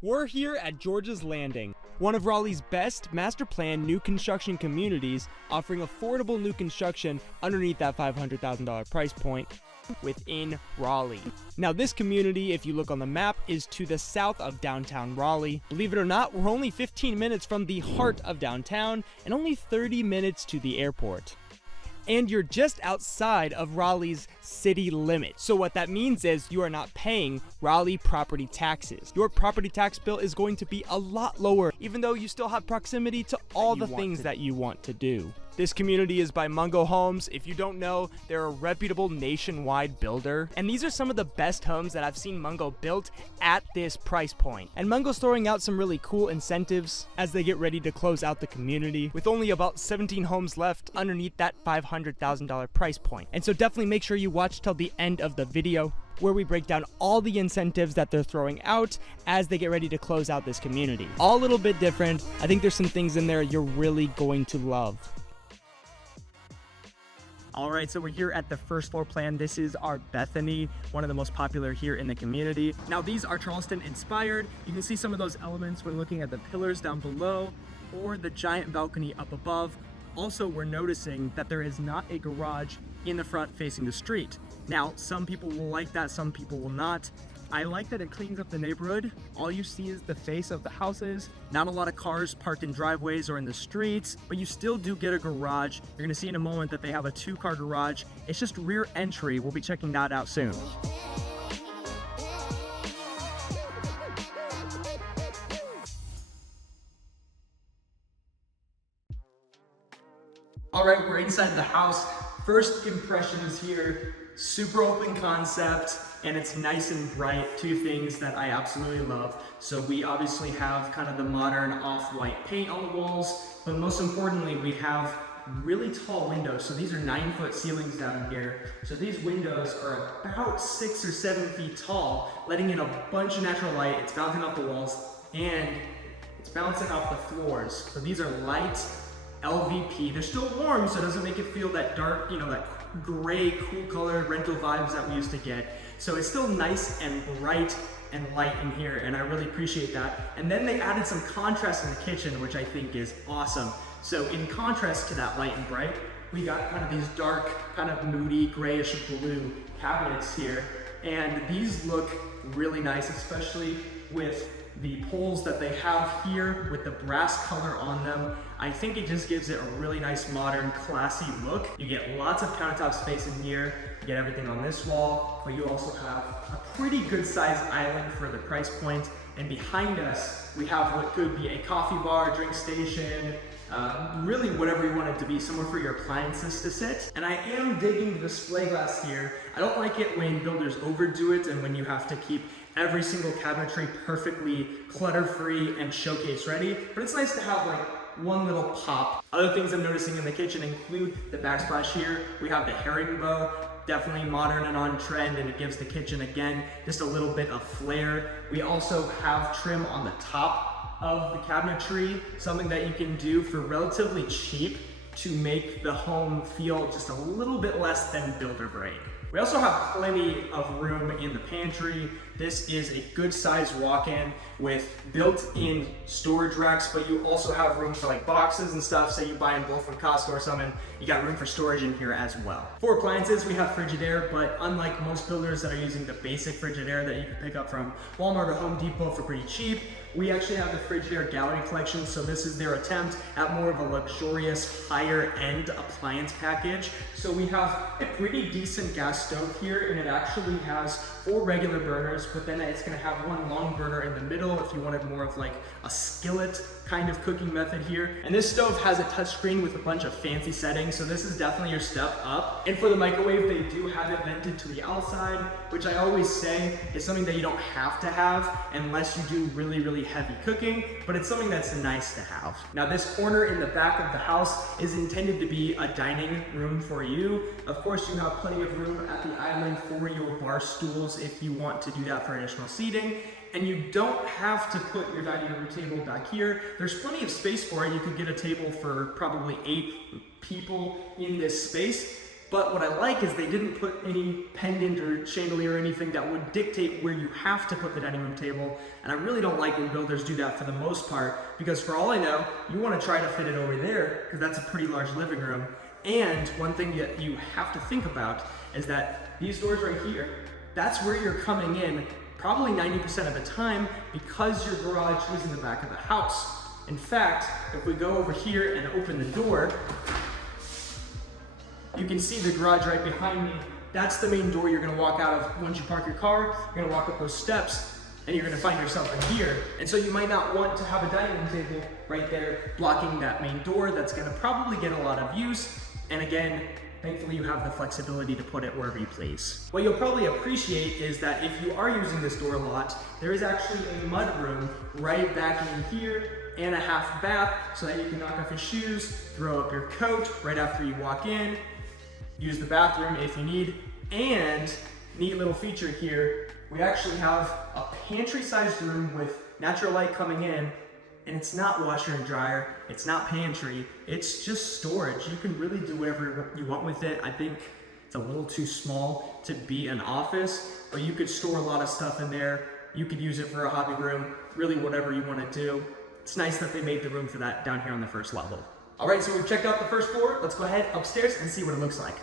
We're here at George's Landing, one of Raleigh's best master-planned new construction communities, offering affordable new construction underneath that $500,000 price point within Raleigh. Now this community, if you look on the map, is to the south of downtown Raleigh. Believe it or not, we're only 15 minutes from the heart of downtown and only 30 minutes to the airport. And you're just outside of Raleigh's city limit. So what that means is you are not paying Raleigh property taxes. Your property tax bill is going to be a lot lower, even though you still have proximity to all the things that you want to do. This community is by Mungo Homes. If you don't know, they're a reputable nationwide builder. And these are some of the best homes that I've seen Mungo built at this price point. And Mungo's throwing out some really cool incentives as they get ready to close out the community, with only about 17 homes left underneath that $500,000 price point. And so definitely make sure you watch till the end of the video, where we break down all the incentives that they're throwing out as they get ready to close out this community. All a little bit different. I think there's some things in there you're really going to love. All right, so we're here at the first floor plan. This is our Bethany, one of the most popular here in the community. Now these are Charleston inspired. You can see some of those elements when looking at the pillars down below or the giant balcony up above. Also, we're noticing that there is not a garage in the front facing the street. Now, some people will like that, some people will not. I like that it cleans up the neighborhood. All you see is the face of the houses. Not a lot of cars parked in driveways or in the streets, but you still do get a garage. You're gonna see in a moment that they have a 2-car garage. It's just rear entry. We'll be checking that out soon. All right, we're inside the house. First impressions here, super open concept, and it's nice and bright. Two things that I absolutely love. So we obviously have kind of the modern off-white paint on the walls, but most importantly, we have really tall windows. So these are 9-foot ceilings down here. So these windows are about 6 or 7 feet tall, letting in a bunch of natural light. It's bouncing off the walls and it's bouncing off the floors. So these are light LVP. They're still warm, so it doesn't make it feel that dark, that gray, cool color rental vibes that we used to get. So it's still nice and bright and light in here, and I really appreciate that. And then they added some contrast in the kitchen, which I think is awesome. So in contrast to that light and bright, we got kind of these dark, kind of moody, grayish blue cabinets here. And these look really nice, especially with the poles that they have here with the brass color on them. I think it just gives it a really nice, modern, classy look. You get lots of countertop space in here. You get everything on this wall, but you also have a pretty good sized island for the price point. And behind us, we have what could be a coffee bar, drink station, really whatever you want it to be, somewhere for your appliances to sit. And I am digging the display glass here. I don't like it when builders overdo it and when you have to keep every single cabinetry perfectly clutter-free and showcase ready, but it's nice to have like one little pop. Other things I'm noticing in the kitchen include the backsplash here. We have the herringbone, definitely modern and on trend, and it gives the kitchen, again, just a little bit of flair. We also have trim on the top of the cabinetry, something that you can do for relatively cheap to make the home feel just a little bit less than builder grade. We also have plenty of room in the pantry. This is a good sized walk-in with built-in storage racks, but you also have room for like boxes and stuff. Say you buy in bulk from Costco or something, you got room for storage in here as well. For appliances, we have Frigidaire, but unlike most builders that are using the basic Frigidaire that you can pick up from Walmart or Home Depot for pretty cheap, we actually have the Frigidaire Gallery Collection. So this is their attempt at more of a luxurious, higher end appliance package. So we have a pretty decent gas stove here, and it actually has 4 regular burners, but then it's gonna have 1 long burner in the middle if you wanted more of like a skillet kind of cooking method here. And this stove has a touchscreen with a bunch of fancy settings, so this is definitely your step up. And for the microwave, they do have it vented to the outside, which I always say is something that you don't have to have unless you do really, really heavy cooking, but it's something that's nice to have. Now this corner in the back of the house is intended to be a dining room for you. Of course, you have plenty of room at the island for your bar stools if you want to do that for additional seating. And you don't have to put your dining room table back here. There's plenty of space for it. You could get a table for probably 8 people in this space. But what I like is they didn't put any pendant or chandelier or anything that would dictate where you have to put the dining room table. And I really don't like when builders do that for the most part, because for all I know, you want to try to fit it over there because that's a pretty large living room. And one thing that you have to think about is that these doors right here, that's where you're coming in probably 90% of the time because your garage is in the back of the house. In fact, if we go over here and open the door, you can see the garage right behind me. That's the main door you're gonna walk out of once you park your car. You're gonna walk up those steps and you're gonna find yourself in here. And so you might not want to have a dining room table right there blocking that main door. That's gonna probably get a lot of use. And again, thankfully you have the flexibility to put it wherever you please. What you'll probably appreciate is that if you are using this door a lot, there is actually a mud room right back in here and a half bath so that you can knock off your shoes, throw up your coat right after you walk in, use the bathroom if you need, and neat little feature here, we actually have a pantry-sized room with natural light coming in, and it's not washer and dryer, it's not pantry, it's just storage. You can really do whatever you want with it. I think it's a little too small to be an office, but you could store a lot of stuff in there. You could use it for a hobby room, really whatever you want to do. It's nice that they made the room for that down here on the first level. All right, so we've checked out the first floor. Let's go ahead upstairs and see what it looks like.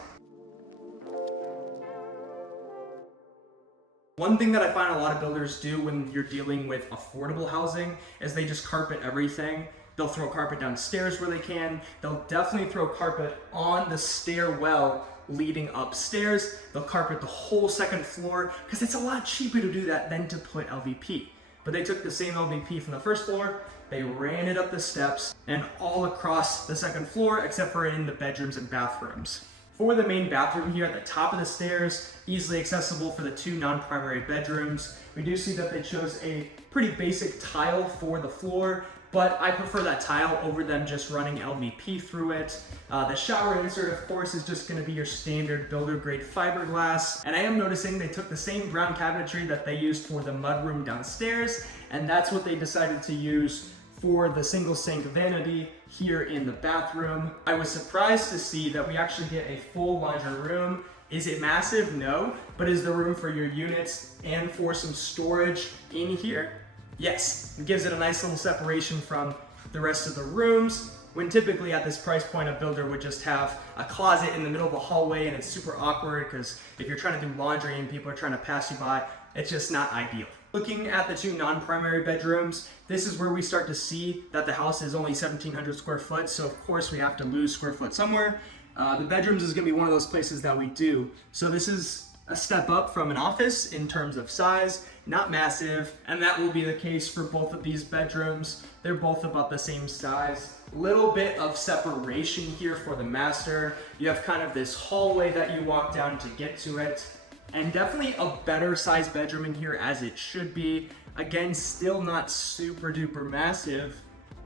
One thing that I find a lot of builders do when you're dealing with affordable housing is they just carpet everything. They'll throw carpet downstairs where they can. They'll definitely throw carpet on the stairwell leading upstairs. They'll carpet the whole second floor because it's a lot cheaper to do that than to put LVP. But they took the same LVP from the first floor, they ran it up the steps and all across the second floor except for in the bedrooms and bathrooms. For the main bathroom here at the top of the stairs, easily accessible for the two non-primary bedrooms, we do see that they chose a pretty basic tile for the floor, but I prefer that tile over them just running LVP through it. The shower insert, of course, is just going to be your standard builder-grade fiberglass, and I am noticing they took the same brown cabinetry that they used for the mudroom downstairs, and that's what they decided to use for the single sink vanity here in the bathroom. I was surprised to see that we actually get a full laundry room. Is it massive? No, but is there room for your units and for some storage in here? Yes, it gives it a nice little separation from the rest of the rooms, when typically at this price point a builder would just have a closet in the middle of the hallway, and it's super awkward because if you're trying to do laundry and people are trying to pass you by, it's just not ideal. Looking at the two non-primary bedrooms, this is where we start to see that the house is only 1,700 square foot, so of course we have to lose square foot somewhere. The bedrooms is going to be one of those places that we do. So this is a step up from an office in terms of size, not massive, and that will be the case for both of these bedrooms. They're both about the same size. Little bit of separation here for the master. You have kind of this hallway that you walk down to get to it. And definitely a better sized bedroom in here as it should be. Again, still not super duper massive,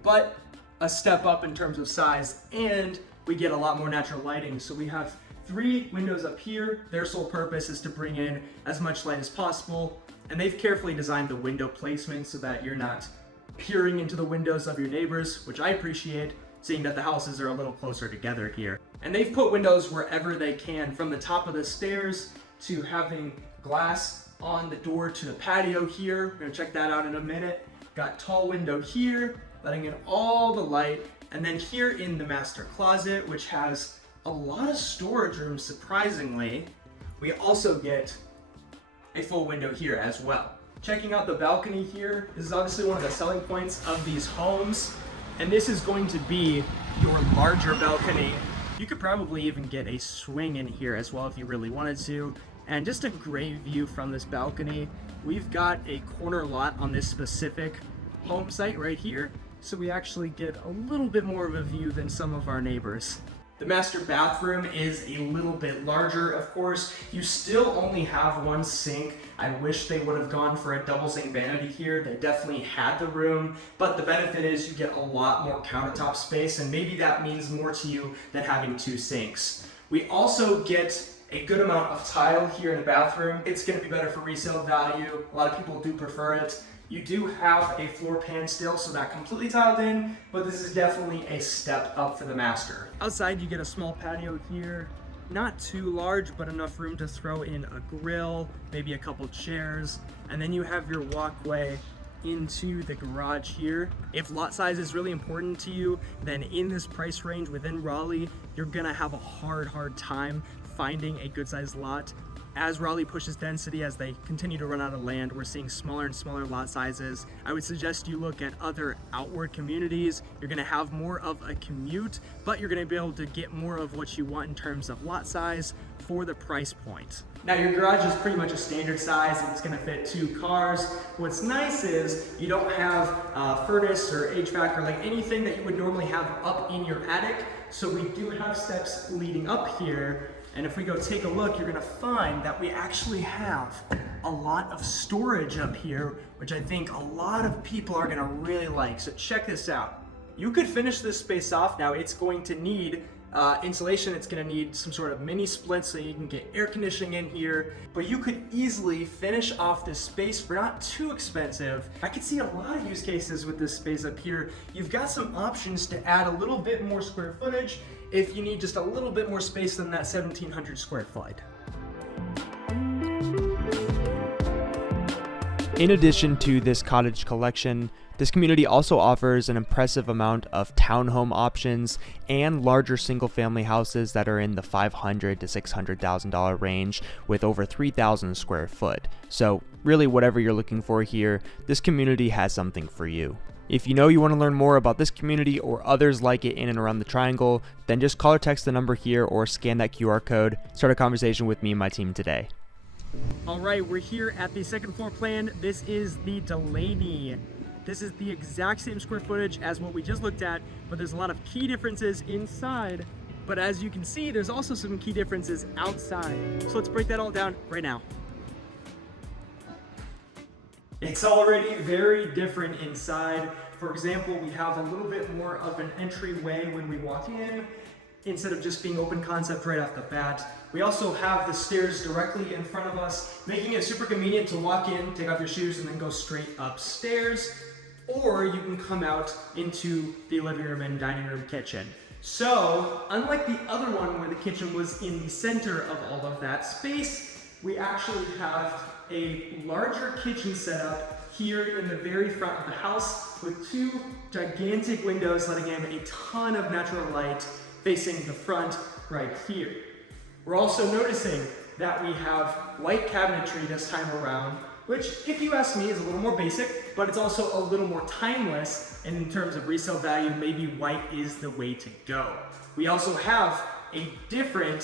but a step up in terms of size, and we get a lot more natural lighting. So we have 3 windows up here. Their sole purpose is to bring in as much light as possible, and they've carefully designed the window placement so that you're not peering into the windows of your neighbors, which I appreciate, seeing that the houses are a little closer together here. And they've put windows wherever they can, from the top of the stairs to having glass on the door to the patio here. We're gonna check that out in a minute. Got tall window here, letting in all the light. And then here in the master closet, which has a lot of storage room, surprisingly, we also get a full window here as well. Checking out the balcony here, this is obviously one of the selling points of these homes. And this is going to be your larger balcony. You could probably even get a swing in here as well if you really wanted to. And just a great view from this balcony. We've got a corner lot on this specific home site right here, so we actually get a little bit more of a view than some of our neighbors. The master bathroom is a little bit larger, of course. You still only have one sink. I wish they would have gone for a double sink vanity here. They definitely had the room, but the benefit is you get a lot more countertop space, and maybe that means more to you than having 2 sinks. We also get a good amount of tile here in the bathroom. It's gonna be better for resale value. A lot of people do prefer it. You do have a floor pan still, so not completely tiled in, but this is definitely a step up for the master. Outside, you get a small patio here. not too large, but enough room to throw in a grill, maybe a couple chairs, and then you have your walkway into the garage here. If lot size is really important to you, then in this price range within Raleigh, you're gonna have a hard time finding a good sized lot. As Raleigh pushes density, as they continue to run out of land, we're seeing smaller and smaller lot sizes. I would suggest you look at other outward communities. You're gonna have more of a commute, but you're gonna be able to get more of what you want in terms of lot size for the price point. Now your garage is pretty much a standard size. It's gonna fit 2 cars. What's nice is you don't have furnace or HVAC or like anything that you would normally have up in your attic. So we do have steps leading up here. And if we go take a look, you're gonna find that we actually have a lot of storage up here, which I think a lot of people are gonna really like. So check this out. You could finish this space off. Now it's going to need insulation. It's gonna need some sort of mini split so you can get air conditioning in here, but you could easily finish off this space for not too expensive. I could see a lot of use cases with this space up here. You've got some options to add a little bit more square footage if you need just a little bit more space than that 1,700 square foot. In addition to this cottage collection, this community also offers an impressive amount of townhome options and larger single-family houses that are in the $500,000 to $600,000 range with over 3,000 square foot. So really whatever you're looking for here, this community has something for you. If you know you want to learn more about this community or others like it in and around the triangle, then just call or text the number here or scan that QR code. Start a conversation with me and my team today. All right, we're here at the second floor plan. This is the Delaney. This is the exact same square footage as what we just looked at, but there's a lot of key differences inside. But as you can see, there's also some key differences outside. So let's break that all down right now. It's already very different inside. For example, we have a little bit more of an entryway when we walk in, instead of just being open concept right off the bat. We also have the stairs directly in front of us, making it super convenient to walk in, take off your shoes, and then go straight upstairs. Or you can come out into the living room and dining room kitchen. So, unlike the other one where the kitchen was in the center of all of that space, we actually have a larger kitchen setup here in the very front of the house with 2 gigantic windows letting in a ton of natural light facing the front right here. We're also noticing that we have white cabinetry this time around, which, if you ask me, is a little more basic, but it's also a little more timeless, and in terms of resale value, maybe white is the way to go. We also have a different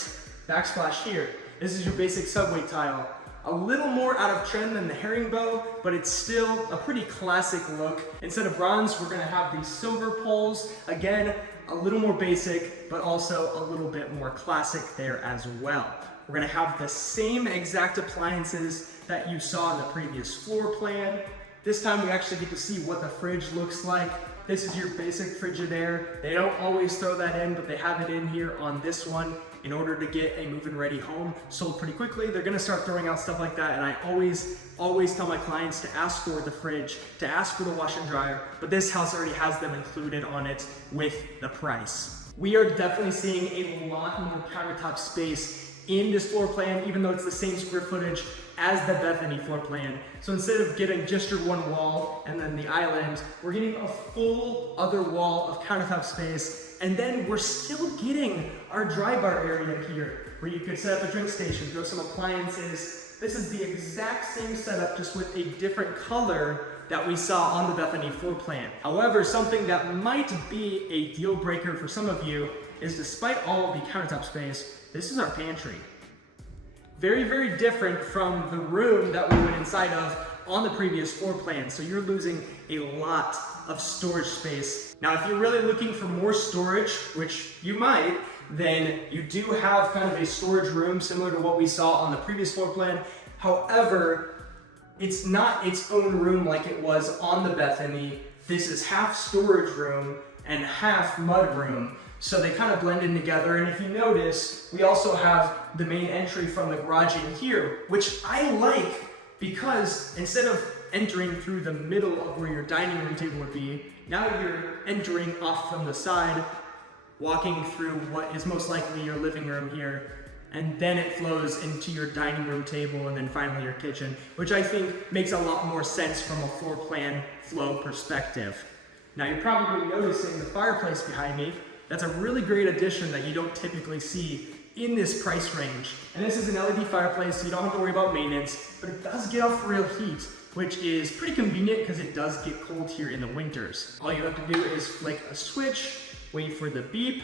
backsplash here. This is your basic subway tile. A little more out of trend than the herringbow, but it's still a pretty classic look. Instead of bronze, we're gonna have these silver poles. Again, a little more basic, but also a little bit more classic there as well. We're gonna have the same exact appliances that you saw in the previous floor plan. This time we actually get to see what the fridge looks like. This is your basic Frigidaire. They don't always throw that in, but they have it in here on this one in order to get a move-in ready home sold pretty quickly. They're gonna start throwing out stuff like that, and I always tell my clients to ask for the fridge, to ask for the washer and dryer, but this house already has them included on it with the price. We are definitely seeing a lot more countertop space in this floor plan, even though it's the same square footage as the Bethany floor plan. So instead of getting just your one wall and then the island, we're getting a full other wall of countertop space. And then we're still getting our dry bar area here, where you could set up a drink station, throw some appliances. This is the exact same setup, just with a different color that we saw on the Bethany floor plan. However, something that might be a deal breaker for some of you is, despite all of the countertop space, this is our pantry. Very, very different from the room that we went inside of on the previous floor plan. So you're losing a lot of storage space. Now, if you're really looking for more storage, which you might, then you do have kind of a storage room similar to what we saw on the previous floor plan. However, it's not its own room like it was on the Bethany. This is half storage room and half mud room. So they kind of blend in together. And if you notice, we also have the main entry from the garage in here, which I like, because instead of entering through the middle of where your dining room table would be, now you're entering off from the side, walking through what is most likely your living room here. and then it flows into your dining room table and then finally your kitchen, which I think makes a lot more sense from a floor plan flow perspective. Now you're probably noticing the fireplace behind me. That's a really great addition that you don't typically see in this price range. And this is an LED fireplace, so you don't have to worry about maintenance, but it does get off real heat, which is pretty convenient because it does get cold here in the winters. All you have to do is flick a switch, wait for the beep,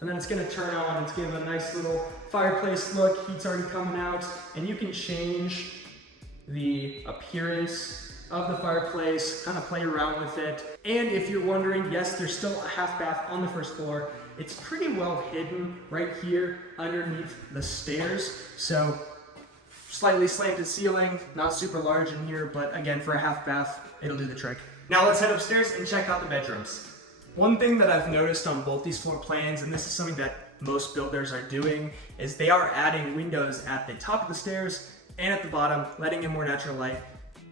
and then it's gonna turn on. It's giving a nice little fireplace look. Heat's already coming out, and you can change the appearance of the fireplace, kind of play around with it. And if you're wondering, yes, there's still a half bath on the first floor. It's pretty well hidden right here underneath the stairs. So slightly slanted ceiling, not super large in here, but again, for a half bath, it'll do the trick. Now let's head upstairs and check out the bedrooms. One thing that I've noticed on both these floor plans, and this is something that most builders are doing, is they are adding windows at the top of the stairs and at the bottom, letting in more natural light.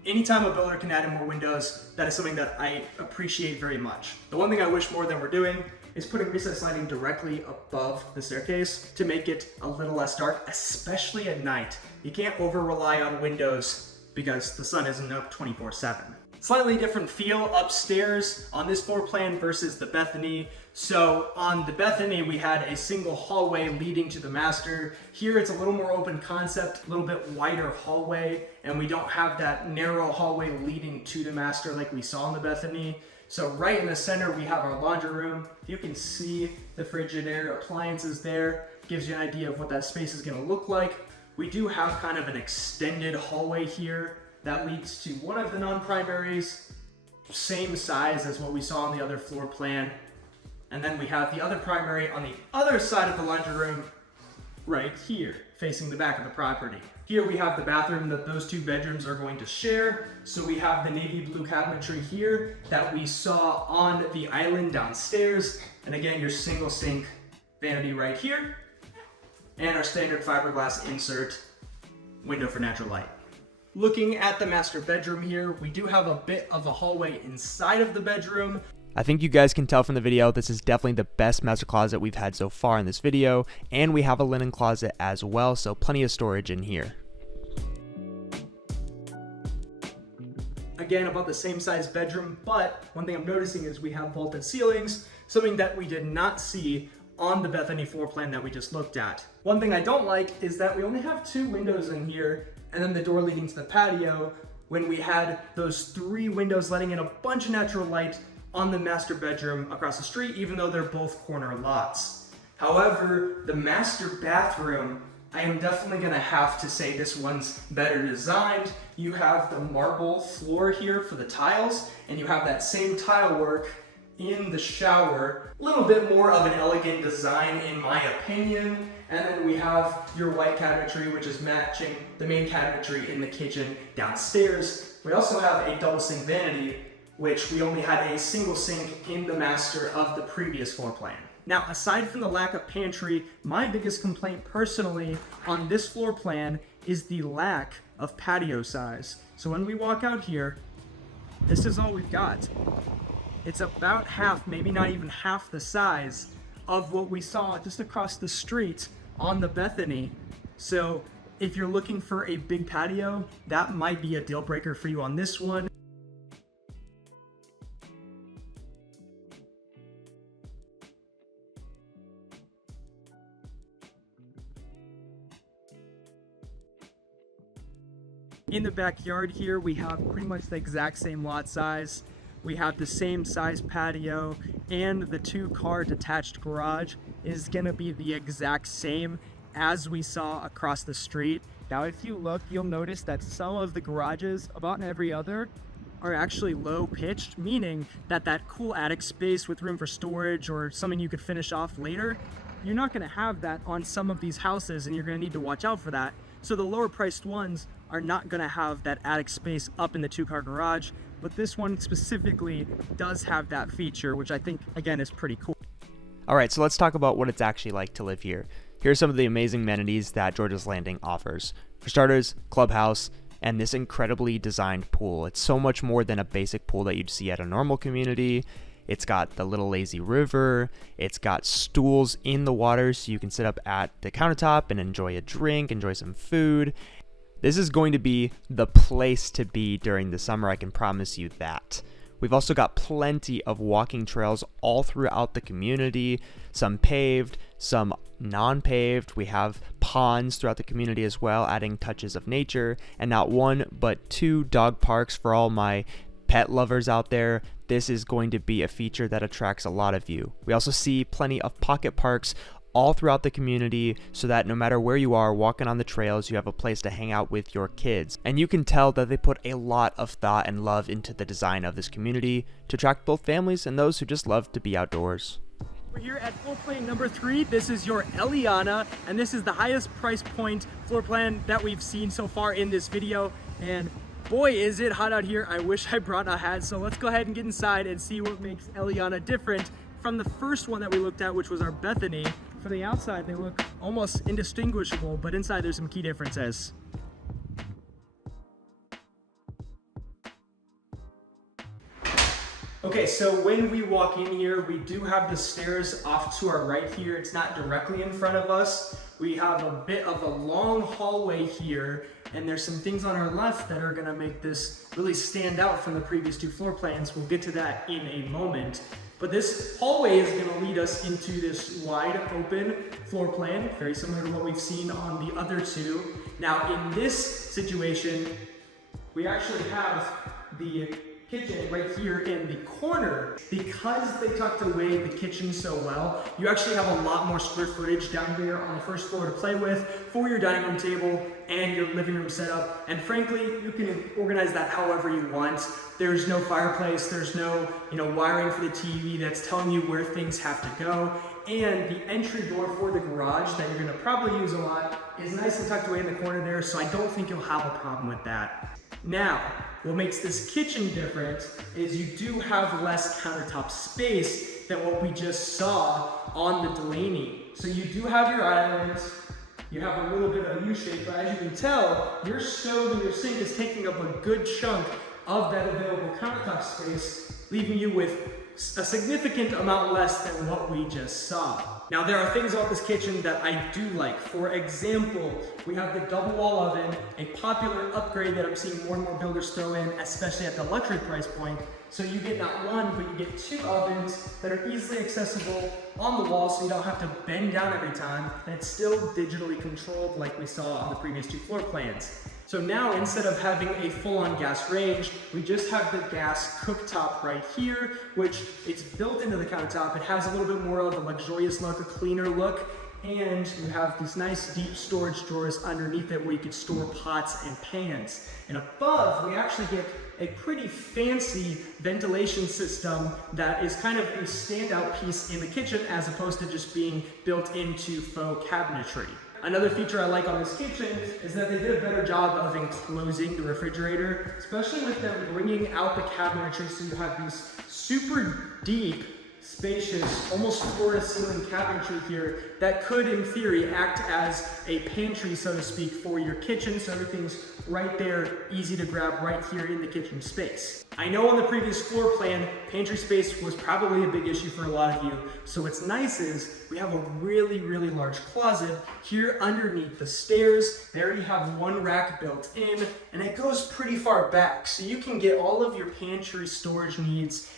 Anytime a builder can add in more windows, that is something that I appreciate very much. The one thing I wish more than we're doing is putting recessed lighting directly above the staircase to make it a little less dark, especially at night. You can't over rely on windows because the sun isn't up 24/7. Slightly different feel upstairs on this floor plan versus the Bethany. So on the Bethany, we had a single hallway leading to the master. Here it's a little more open concept, a little bit wider hallway, and we don't have that narrow hallway leading to the master like we saw in the Bethany. So right in the center, we have our laundry room. You can see the Frigidaire appliances there. Gives you an idea of what that space is gonna look like. We do have kind of an extended hallway here that leads to one of the non-primaries, same size as what we saw on the other floor plan. And then we have the other primary on the other side of the laundry room right here, facing the back of the property. Here we have the bathroom that those two bedrooms are going to share. So we have the navy blue cabinetry here that we saw on the island downstairs. And again, your single sink vanity right here. And our standard fiberglass insert window for natural light. Looking at the master bedroom here, we do have a bit of a hallway inside of the bedroom. I think you guys can tell from the video, this is definitely the best master closet we've had so far in this video, and we have a linen closet as well, so plenty of storage in here. Again, about the same size bedroom, but one thing I'm noticing is we have vaulted ceilings, something that we did not see on the Bethany floor plan that we just looked at. One thing I don't like is that we only have 2 windows in here, and then the door leading to the patio, when we had those 3 windows letting in a bunch of natural light on the master bedroom across the street, even though they're both corner lots. However, the master bathroom, I am definitely gonna have to say this one's better designed. You have the marble floor here for the tiles, and you have that same tile work in the shower. A little bit more of an elegant design in my opinion. And then we have your white cabinetry, which is matching the main cabinetry in the kitchen downstairs. We also have a double sink vanity, which we only had a single sink in the master of the previous floor plan. Now, aside from the lack of pantry, my biggest complaint personally on this floor plan is the lack of patio size. So when we walk out here, this is all we've got. It's about half, maybe not even half the size of what we saw just across the street on the Bethany. So if you're looking for a big patio, that might be a deal breaker for you on this one. In the backyard here, we have pretty much the exact same lot size. We have the same size patio, and the 2-car detached garage is gonna be the exact same as we saw across the street. Now, if you look, you'll notice that some of the garages, about every other, are actually low pitched, meaning that that cool attic space with room for storage or something you could finish off later, you're not gonna have that on some of these houses, and you're gonna need to watch out for that. So the lower priced ones are not gonna have that attic space up in the 2-car garage, but this one specifically does have that feature, which I think, again, is pretty cool. All right, so let's talk about what it's actually like to live here. Here's some of the amazing amenities that George's Landing offers. For starters, clubhouse, and this incredibly designed pool. It's so much more than a basic pool that you'd see at a normal community. It's got the little lazy river. It's got stools in the water so you can sit up at the countertop and enjoy a drink, enjoy some food. This is going to be the place to be during the summer, I can promise you that. We've also got plenty of walking trails all throughout the community, some paved, some non-paved. We have ponds throughout the community as well, adding touches of nature, and not one but 2 dog parks for all my pet lovers out there. This is going to be a feature that attracts a lot of you. We also see plenty of pocket parks all throughout the community so that no matter where you are walking on the trails, you have a place to hang out with your kids. And you can tell that they put a lot of thought and love into the design of this community to attract both families and those who just love to be outdoors. We're here at floor plan number 3. This is your Eliana, and this is the highest price point floor plan that we've seen so far in this video. And boy, is it hot out here. I wish I brought a hat. So let's go ahead and get inside and see what makes Eliana different from the first one that we looked at, which was our Bethany. From the outside, they look almost indistinguishable, but inside there's some key differences. Okay, so when we walk in here, we do have the stairs off to our right here. It's not directly in front of us. We have a bit of a long hallway here, and there's some things on our left that are gonna make this really stand out from the previous 2 floor plans. We'll get to that in a moment. But this hallway is going to lead us into this wide open floor plan, very similar to what we've seen on the other 2. Now in this situation, we actually have the kitchen right here in the corner. Because they tucked away the kitchen so well, you actually have a lot more square footage down there on the first floor to play with for your dining room table and your living room setup. And frankly, you can organize that however you want. There's no fireplace, there's no wiring for the TV that's telling you where things have to go. And the entry door for the garage that you're gonna probably use a lot is nice and tucked away in the corner there, so I don't think you'll have a problem with that. Now, what makes this kitchen different is you do have less countertop space than what we just saw on the Delaney. So you do have your islands, you have a little bit of a U-shape, but as you can tell, your stove and your sink is taking up a good chunk of that available countertop space, leaving you with a significant amount less than what we just saw. Now there are things about this kitchen that I do like. For example, we have the double wall oven, a popular upgrade that I'm seeing more and more builders throw in, especially at the luxury price point. So you get not one, but you get 2 ovens that are easily accessible on the wall so you don't have to bend down every time, and it's still digitally controlled like we saw on the previous 2 floor plans. So now instead of having a full-on gas range, we just have the gas cooktop right here, which it's built into the countertop. It has a little bit more of a luxurious look, a cleaner look, and you have these nice deep storage drawers underneath it where you could store pots and pans. And above, we actually get a pretty fancy ventilation system that is kind of a standout piece in the kitchen as opposed to just being built into faux cabinetry. Another feature I like on this kitchen is that they did a better job of enclosing the refrigerator, especially with them bringing out the cabinetry so you have these super deep, spacious, almost floor-to-ceiling cabinetry here that could, in theory, act as a pantry, so to speak, for your kitchen, so everything's right there, easy to grab right here in the kitchen space. I know on the previous floor plan, pantry space was probably a big issue for a lot of you, so what's nice is we have a really, really large closet here underneath the stairs. They already have 1 rack built in, and it goes pretty far back, so you can get all of your pantry storage needs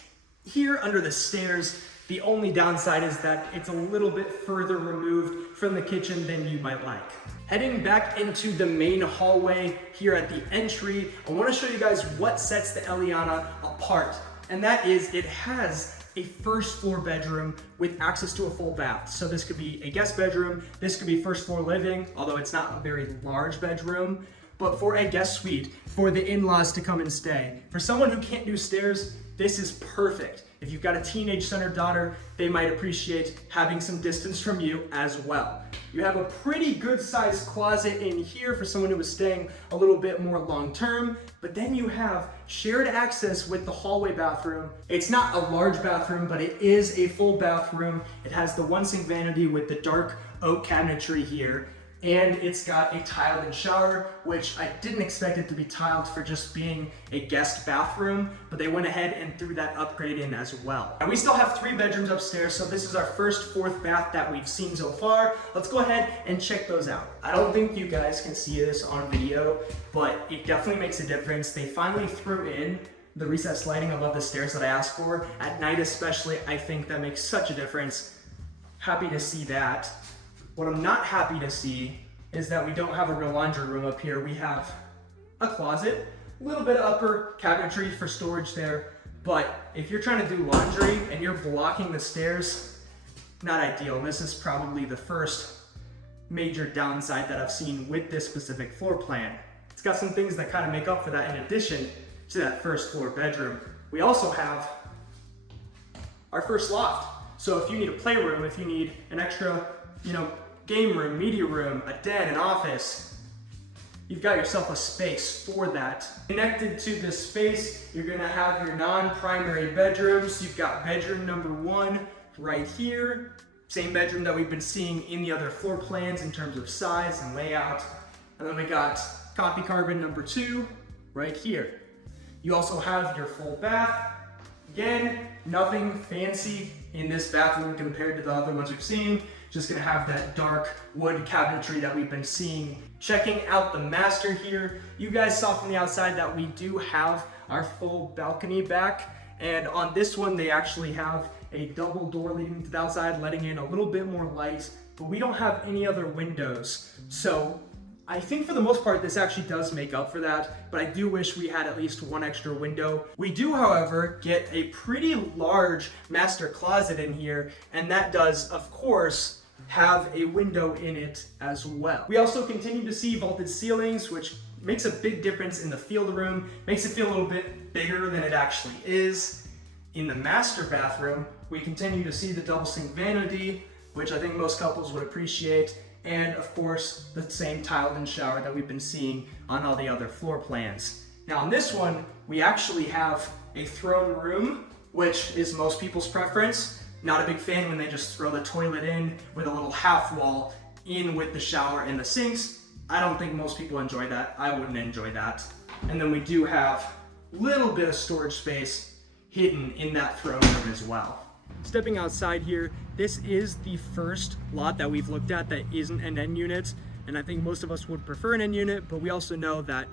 here under the stairs. The only downside is that it's a little bit further removed from the kitchen than you might like. Heading back into the main hallway here at the entry, I want to show you guys what sets the Eliana apart. And that is it has a first floor bedroom with access to a full bath. So this could be a guest bedroom, this could be first floor living, although it's not a very large bedroom. But for a guest suite, for the in-laws to come and stay. For someone who can't do stairs, this is perfect. If you've got a teenage son or daughter, they might appreciate having some distance from you as well. You have a pretty good sized closet in here for someone who is staying a little bit more long term, but then you have shared access with the hallway bathroom. It's not a large bathroom, but it is a full bathroom. It has the 1 sink vanity with the dark oak cabinetry here. And it's got a tiled-in shower, which I didn't expect it to be tiled for just being a guest bathroom, but they went ahead and threw that upgrade in as well. And we still have 3 bedrooms upstairs, so this is our first 4th bath that we've seen so far. Let's go ahead and check those out. I don't think you guys can see this on video, but it definitely makes a difference. They finally threw in the recessed lighting above the stairs that I asked for. At night especially, I think that makes such a difference. Happy to see that. What I'm not happy to see is that we don't have a real laundry room up here. We have a closet, a little bit of upper cabinetry for storage there, but if you're trying to do laundry and you're blocking the stairs, not ideal. This is probably the first major downside that I've seen with this specific floor plan. It's got some things that kind of make up for that in addition to that first floor bedroom. We also have our first loft. So if you need a playroom, if you need an extra, game room, media room, a den, an office, you've got yourself a space for that. Connected to this space, you're gonna have your non-primary bedrooms. You've got bedroom number 1 right here. Same bedroom that we've been seeing in the other floor plans in terms of size and layout. And then we got copy carbon number 2 right here. You also have your full bath. Again, nothing fancy in this bathroom compared to the other ones we've seen. Just gonna have that dark wood cabinetry that we've been seeing. Checking out the master here, you guys saw from the outside that we do have our full balcony back. And on this one, they actually have a double door leading to the outside, letting in a little bit more light, but we don't have any other windows. So I think for the most part, this actually does make up for that, but I do wish we had at least 1 extra window. We do, however, get a pretty large master closet in here, and that does, of course, have a window in it as well. We also continue to see vaulted ceilings, which makes a big difference in the feel of the room, makes it feel a little bit bigger than it actually is. In the master bathroom, we continue to see the double sink vanity, which I think most couples would appreciate, and of course, the same tiled-in shower that we've been seeing on all the other floor plans. Now on this one, we actually have a throne room, which is most people's preference. Not a big fan when they just throw the toilet in with a little half wall in with the shower and the sinks. I don't think most people enjoy that. I wouldn't enjoy that. And then we do have a little bit of storage space hidden in that throne room as well. Stepping outside here, this is the first lot that we've looked at that isn't an end unit. And I think most of us would prefer an end unit, but we also know that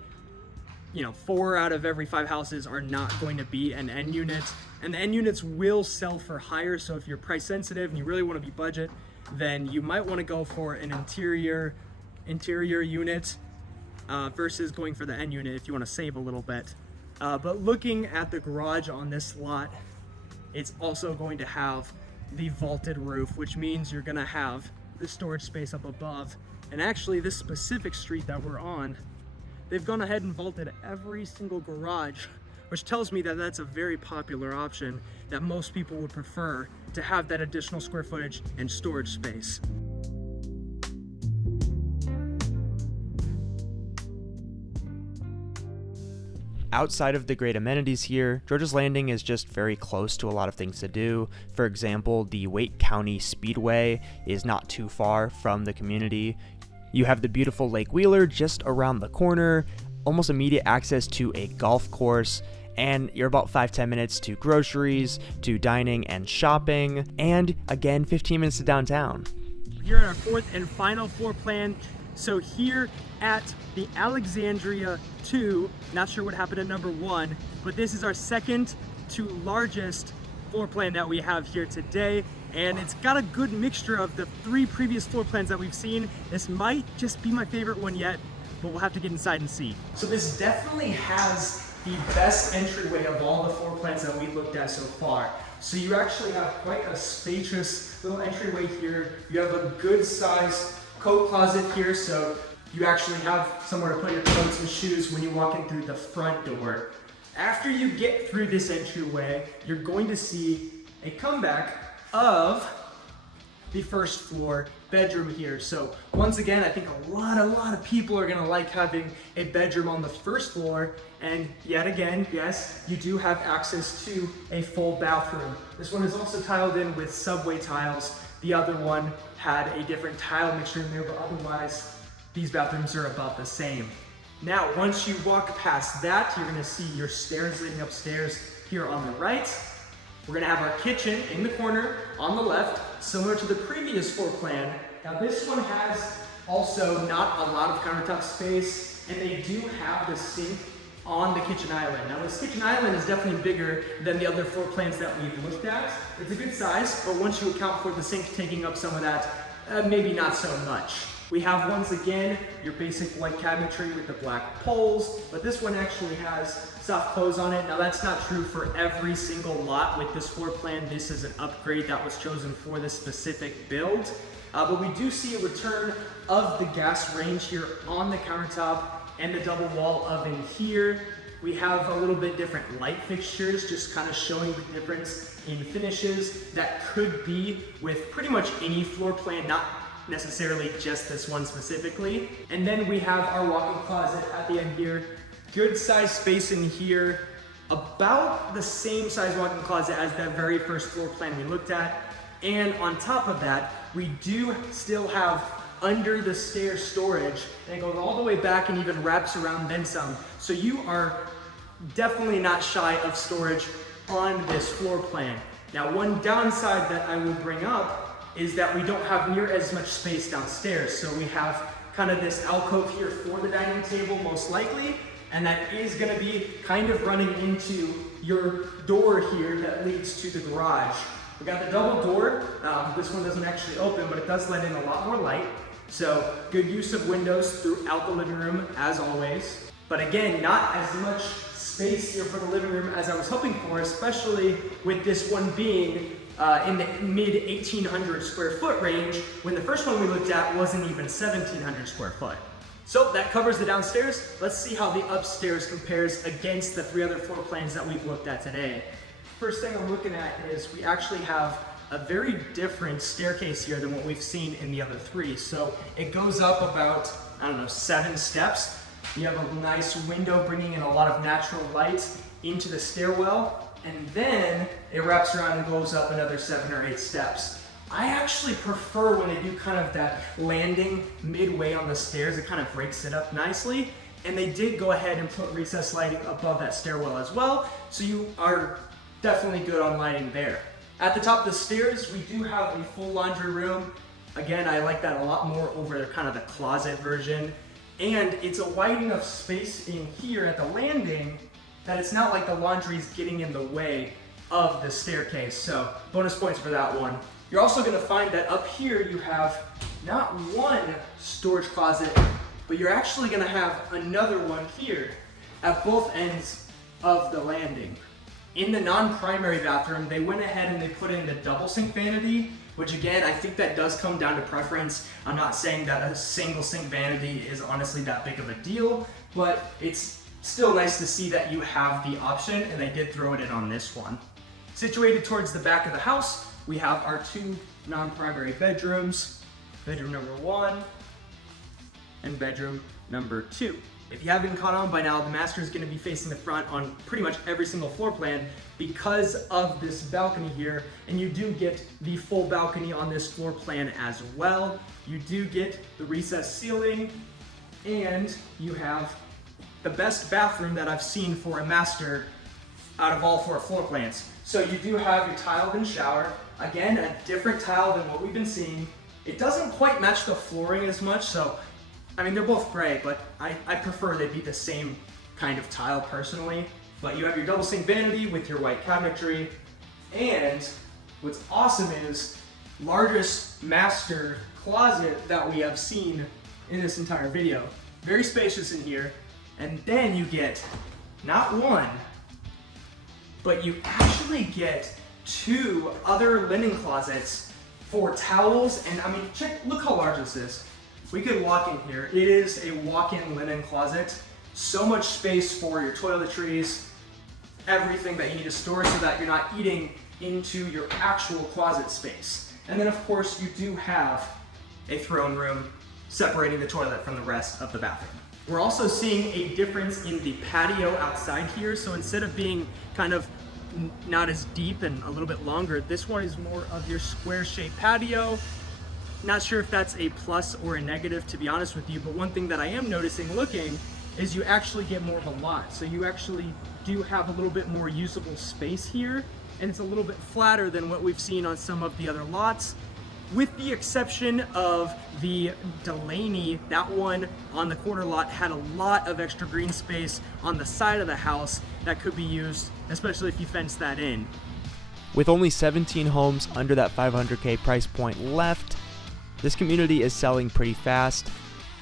4 out of every 5 houses are not going to be an end unit, and the end units will sell for higher. So if you're price sensitive and you really want to be budget, then you might want to go for an interior unit versus going for the end unit if you want to save a little bit. But looking at the garage on this lot, it's also going to have the vaulted roof, which means you're going to have the storage space up above. And actually, this specific street that we're on, they've gone ahead and vaulted every single garage, which tells me that that's a very popular option that most people would prefer to have that additional square footage and storage space. Outside of the great amenities here, George's Landing is just very close to a lot of things to do. For example, the County Speedway is not too far from the community. You have the beautiful Lake Wheeler just around the corner, almost immediate access to a golf course, and you're about 5-10 minutes to groceries, to dining and shopping, and again 15 minutes to downtown. Here on our 4th and final floor plan. So here at the Alexandria 2, not sure what happened at number 1, but this is our second to largest floor plan that we have here today. And it's got a good mixture of the 3 previous floor plans that we've seen. This might just be my favorite one yet, but we'll have to get inside and see. So this definitely has the best entryway of all the floor plans that we looked at so far. So you actually have quite a spacious little entryway here. You have a good sized coat closet here, so you actually have somewhere to put your coats and shoes when you walk in through the front door. After you get through this entryway, you're going to see a comeback of the first floor bedroom here. So once again, I think a lot of people are gonna like having a bedroom on the first floor. And yet again, yes, you do have access to a full bathroom. This one is also tiled in with subway tiles. The other one had a different tile mixture in there, but otherwise, these bathrooms are about the same. Now, once you walk past that, you're gonna see your stairs leading upstairs here on the right. We're gonna have our kitchen in the corner on the left, similar to the previous floor plan. Now this one has also not a lot of countertop space, and they do have the sink on the kitchen island. Now this kitchen island is definitely bigger than the other floor plans that we've looked at. It's a good size, but once you account for the sink taking up some of that, maybe not so much. We have, once again, your basic white cabinetry with the black poles, but this one actually has soft close on it. Now that's not true for every single lot with this floor plan. This is an upgrade that was chosen for this specific build. But we do see a return of the gas range here on the countertop and the double wall oven here. We have a little bit different light fixtures, just kind of showing the difference in finishes that could be with pretty much any floor plan, not necessarily just this one specifically. And then we have our walk-in closet at the end here. Good size space in here, about the same size walk-in closet as that very first floor plan we looked at. And on top of that, we do still have under the stair storage, and it goes all the way back and even wraps around then some. So you are definitely not shy of storage on this floor plan. Now, one downside that I will bring up is that we don't have near as much space downstairs. So we have kind of this alcove here for the dining table, most likely, and that is gonna be kind of running into your door here that leads to the garage. We got the double door. This one doesn't actually open, but it does let in a lot more light. So good use of windows throughout the living room, as always. But again, not as much space here for the living room as I was hoping for, especially with this one being in the mid 1,800 square foot range, when the first one we looked at wasn't even 1,700 square foot. So that covers the downstairs. Let's see how the upstairs compares against the 3 other floor plans that we've looked at today. First thing I'm looking at is we actually have a very different staircase here than what we've seen in the other 3. So it goes up about, 7 steps. You have a nice window bringing in a lot of natural light into the stairwell. And then it wraps around and goes up another 7 or 8 steps. I actually prefer when they do kind of that landing midway on the stairs. It kind of breaks it up nicely. And they did go ahead and put recessed lighting above that stairwell as well. So you are definitely good on lighting there. At the top of the stairs, we do have a full laundry room. Again, I like that a lot more over kind of the closet version. And it's a wide enough space in here at the landing that it's not like the laundry is getting in the way of the staircase. So bonus points for that one. You're also gonna find that up here you have not one storage closet, but you're actually gonna have another one here at both ends of the landing. In the non-primary bathroom, they went ahead and they put in the double sink vanity, which again, I think that does come down to preference. I'm not saying that a single sink vanity is honestly that big of a deal, but it's still nice to see that you have the option, and they did throw it in on this one. Situated towards the back of the house, we have our 2 non-primary bedrooms, bedroom number 1 and bedroom number 2. If you haven't caught on by now, the master is going to be facing the front on pretty much every single floor plan because of this balcony here, and you do get the full balcony on this floor plan as well. You do get the recessed ceiling, and you have the best bathroom that I've seen for a master out of all 4 floor plans. So you do have your tiled-in shower. Again, a different tile than what we've been seeing. It doesn't quite match the flooring as much, so I mean, they're both gray, but I prefer they be the same kind of tile personally. But you have your double sink vanity with your white cabinetry, and what's awesome is largest master closet that we have seen in this entire video. Very spacious in here. And then you get not one, but you actually get 2 other linen closets for towels. And I mean, look how large this is. We could walk in here. It is a walk-in linen closet. So much space for your toiletries, everything that you need to store so that you're not eating into your actual closet space. And then of course you do have a throne room separating the toilet from the rest of the bathroom. We're also seeing a difference in the patio outside here. So instead of being kind of not as deep and a little bit longer. This one is more of your square-shaped patio. Not sure if that's a plus or a negative, to be honest with you, but one thing that I am noticing looking is you actually get more of a lot. So you actually do have a little bit more usable space here, and it's a little bit flatter than what we've seen on some of the other lots. With the exception of the Delaney, that one on the corner lot had a lot of extra green space on the side of the house that could be used, especially if you fence that in. With only 17 homes under that $500K price point left, this community is selling pretty fast.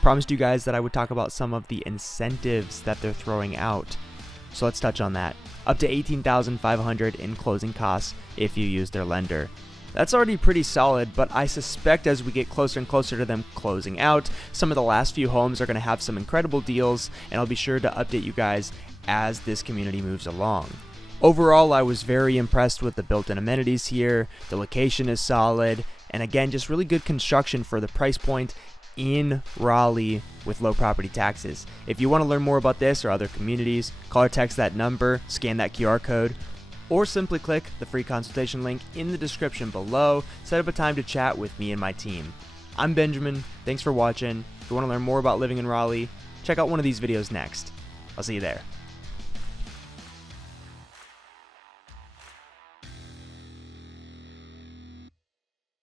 Promised you guys that I would talk about some of the incentives that they're throwing out. So let's touch on that. Up to $18,500 in closing costs if you use their lender. That's already pretty solid, but I suspect as we get closer and closer to them closing out, some of the last few homes are going to have some incredible deals, and I'll be sure to update you guys as this community moves along. Overall, I was very impressed with the built-in amenities here. The location is solid, and again, just really good construction for the price point in Raleigh with low property taxes. If you want to learn more about this or other communities, call or text that number, scan that QR code, or simply click the free consultation link in the description below. Set up a time to chat with me and my team. I'm Benjamin. Thanks for watching. If you want to learn more about living in Raleigh, check out one of these videos next. I'll see you there.